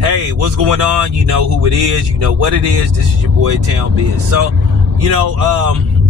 Hey, what's going on? You know who it is. You know what it is. This is your boy Town Biz. So,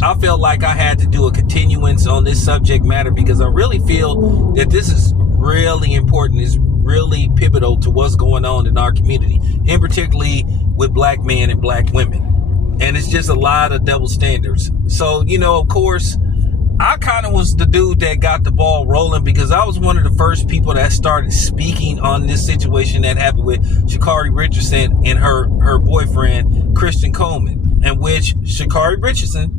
I felt like I had to do a continuance on this subject matter because I really feel that this is really important. It's really pivotal to what's going on in our community, and particularly with black men and black women. And it's just a lot of double standards. So, of course, I kind of was the dude that got the ball rolling because I was one of the first people that started speaking on this situation that happened with Sha'Carri Richardson and her boyfriend, Christian Coleman, in which Sha'Carri Richardson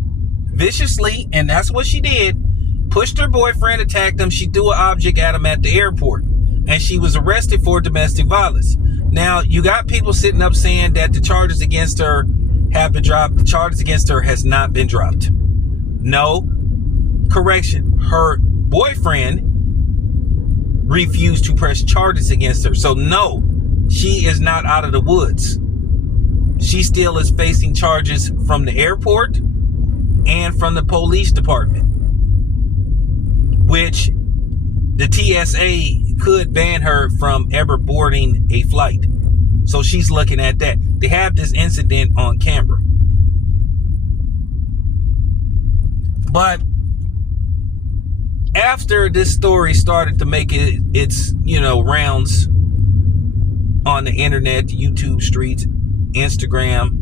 viciously, and that's what she did, pushed her boyfriend, attacked him. She threw an object at him at the airport, and she was arrested for domestic violence. Now, you got people sitting up saying that the charges against her have been dropped. The charges against her has not been dropped. No. Correction, her boyfriend refused to press charges against her. So no, she is not out of the woods. She still is facing charges from the airport and from the police department, which the TSA could ban her from ever boarding a flight. So she's looking at that. They have this incident on camera. But after this story started to make its rounds on the internet, the YouTube streets, Instagram,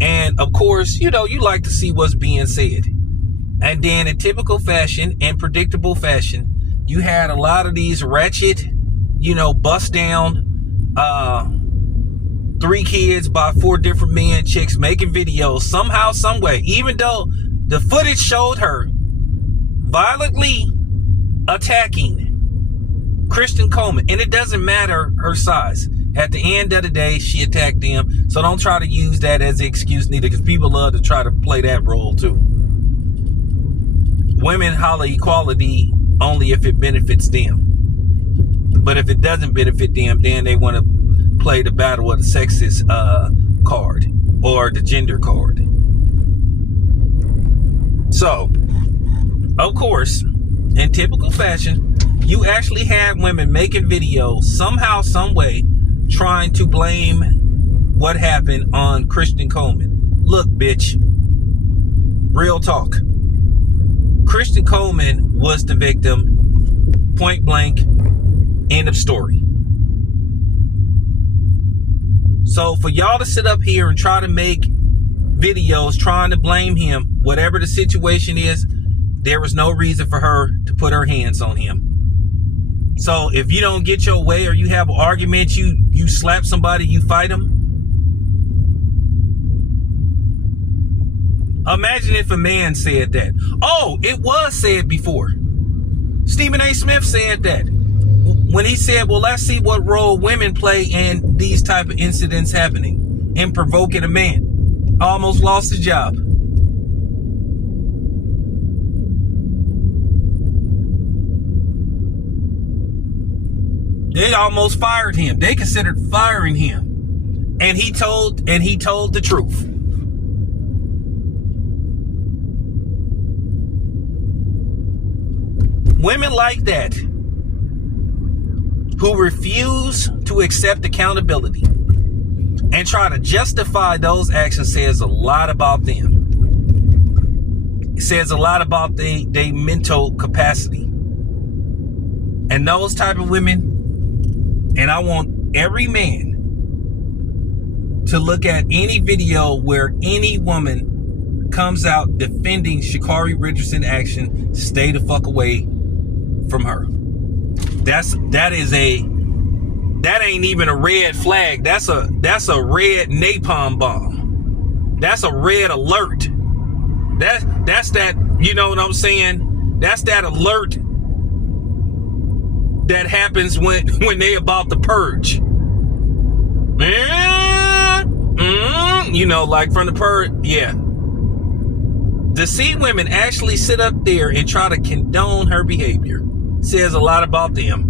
and of course, you like to see what's being said. And then in typical fashion and predictable fashion, you had a lot of these wretched, bust down, 3 kids by 4 different men, chicks making videos somehow, some way, even though the footage showed her violently attacking Christian Coleman. And it doesn't matter her size. At the end of the day, she attacked him. So don't try to use that as an excuse neither, because people love to try to play that role too. Women holler equality only if it benefits them. But if it doesn't benefit them, then they want to play the battle of the sexist card or the gender card. So, of course, in typical fashion, you actually had women making videos somehow, some way, trying to blame what happened on Christian Coleman. Look, bitch, real talk. Christian Coleman was the victim, point blank, end of story. So for y'all to sit up here and try to make videos trying to blame him, whatever the situation is, there was no reason for her to put her hands on him. So if you don't get your way or you have an argument, you slap somebody, you fight them. Imagine if a man said that. Oh, it was said before. Stephen A. Smith said that. When he said, well, let's see what role women play in these type of incidents happening and provoking a man. Almost lost his job. They almost fired him. They considered firing him. And he told the truth. Women like that, who refuse to accept accountability and try to justify those actions, says a lot about them. It says a lot about their mental capacity. And those type of women, and I want every man to look at any video where any woman comes out defending Sha'Carri Richardson action, stay the fuck away from her. That ain't even a red flag. That's a red napalm bomb. That's a red alert. That's that, you know what I'm saying? That's that alert that happens when they about to purge. Like from the purge, yeah. To see women actually sit up there and try to condone her behavior says a lot about them.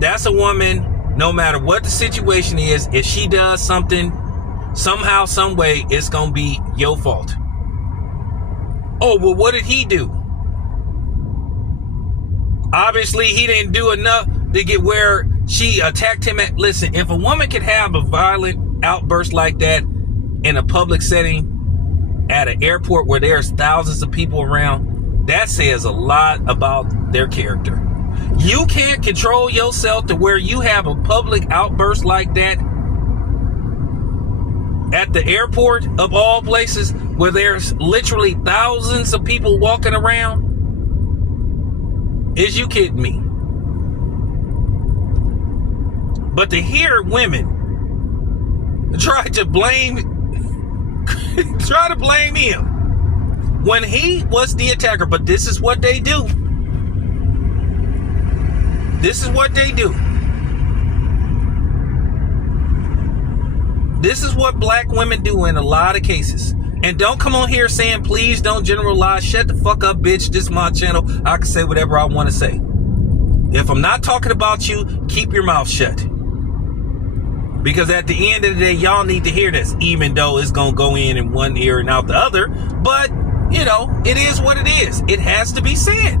That's a woman, no matter what the situation is, if she does something, somehow, some way, it's gonna be your fault. Oh, well, what did he do? Obviously, he didn't do enough to get where she attacked him at, listen, if a woman can have a violent outburst like that in a public setting at an airport where there's thousands of people around, that says a lot about their character. You can't control yourself to where you have a public outburst like that at the airport of all places where there's literally thousands of people walking around. Is you kidding me? But to hear women try to blame him when he was the attacker. But this is what they do. This is what they do. This is what black women do in a lot of cases. And don't come on here saying, please don't generalize. Shut the fuck up, bitch. This is my channel. I can say whatever I want to say. If I'm not talking about you, keep your mouth shut. Because at the end of the day, y'all need to hear this, even though it's going to go in one ear and out the other. But, you know, it is what it is. It has to be said.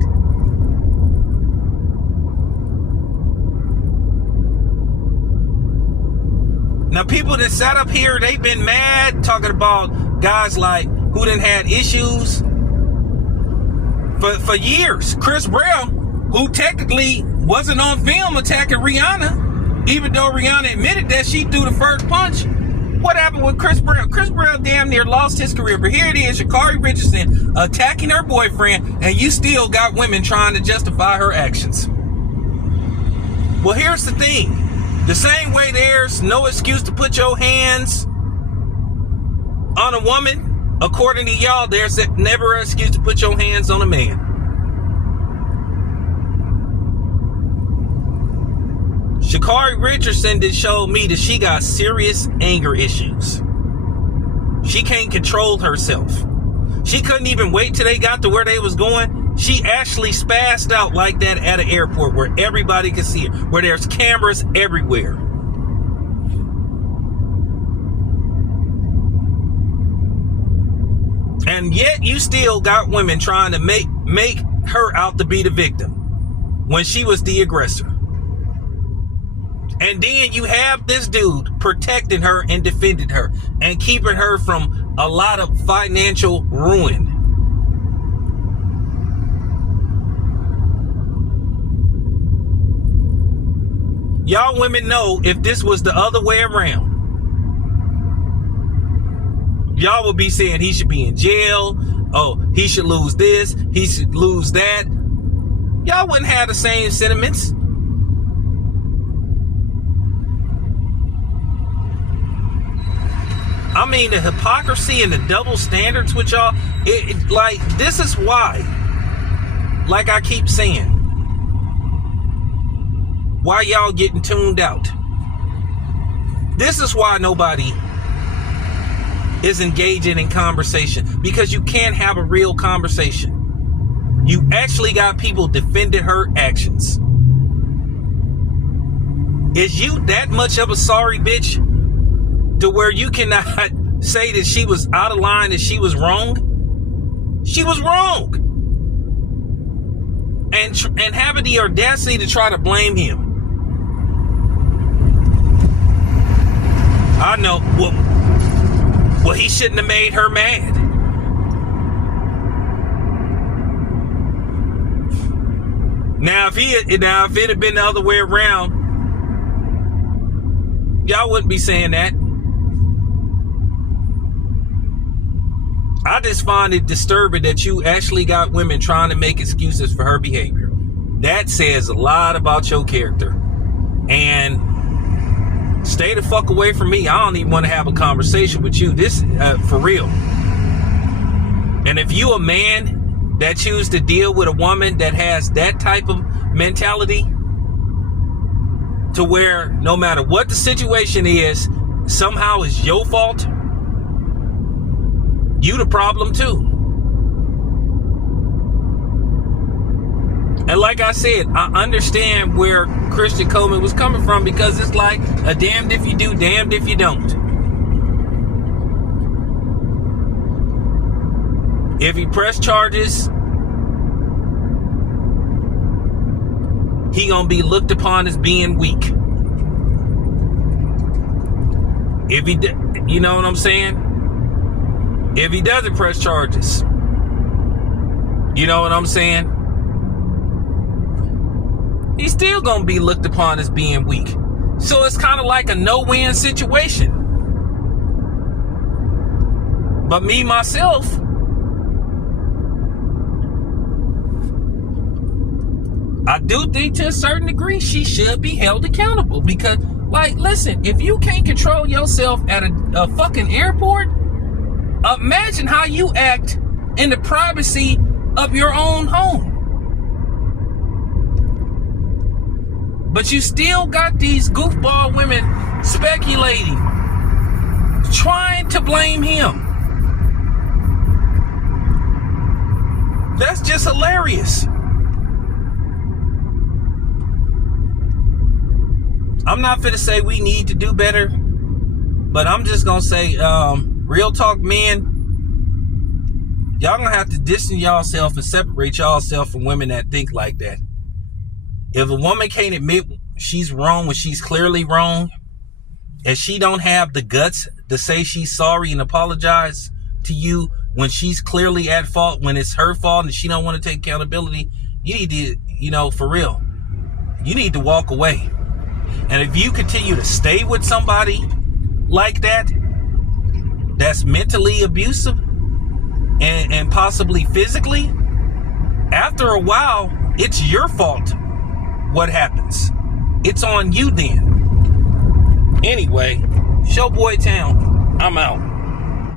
Now, people that sat up here, they've been mad talking about guys like who done had issues for years. Chris Brown, who technically wasn't on film attacking Rihanna, even though Rihanna admitted that she threw the first punch. What happened with Chris Brown? Chris Brown damn near lost his career. But here it is, Sha'Carri Richardson attacking her boyfriend, and you still got women trying to justify her actions. Well, here's the thing. The same way there's no excuse to put your hands on a woman, according to y'all, there's never an excuse to put your hands on a man. Sha'Carri Richardson did show me that she got serious anger issues. She can't control herself. She couldn't even wait till they got to where they was going. She actually spazzed out like that at an airport where everybody could see her, where there's cameras everywhere. And yet you still got women trying to make her out to be the victim when she was the aggressor. And then you have this dude protecting her and defending her and keeping her from a lot of financial ruin. Y'all women know if this was the other way around, y'all would be saying he should be in jail. Oh, he should lose this. He should lose that. Y'all wouldn't have the same sentiments. I mean, the hypocrisy and the double standards with y'all, like, this is why, like I keep saying, why y'all getting tuned out. This is why nobody is engaging in conversation, because you can't have a real conversation. You actually got people defending her actions. Is you that much of a sorry bitch to where you cannot say that she was out of line, that she was wrong? She was wrong. And having the audacity to try to blame him. I know. Well, he shouldn't have made her mad. Now, if it had been the other way around, y'all wouldn't be saying that. I just find it disturbing that you actually got women trying to make excuses for her behavior. That says a lot about your character. And stay the fuck away from me. I don't even want to have a conversation with you. This for real. And if you a man that choose to deal with a woman that has that type of mentality, to where no matter what the situation is, somehow it's your fault, you the problem too. And like I said, I understand where Christian Coleman was coming from, because it's like a damned if you do, damned if you don't. If he pressed charges, he gonna be looked upon as being weak. If he, you know what I'm saying? If he doesn't press charges, you know what I'm saying? He's still gonna be looked upon as being weak. So it's kind of like a no-win situation. But me, myself, I do think to a certain degree she should be held accountable because, like, listen, if you can't control yourself at a fucking airport, imagine how you act in the privacy of your own home. But you still got these goofball women speculating, trying to blame him. That's just hilarious. I'm not finna say we need to do better, but I'm just gonna say, real talk, men, y'all gonna have to distance y'allself and separate y'allself from women that think like that. If a woman can't admit she's wrong when she's clearly wrong, and she don't have the guts to say she's sorry and apologize to you when she's clearly at fault, when it's her fault and she don't want to take accountability, you need to, for real, you need to walk away. And if you continue to stay with somebody like that, that's mentally abusive and possibly physically, after a while, it's your fault what happens. It's on you then. Anyway, Showboy Town, I'm out.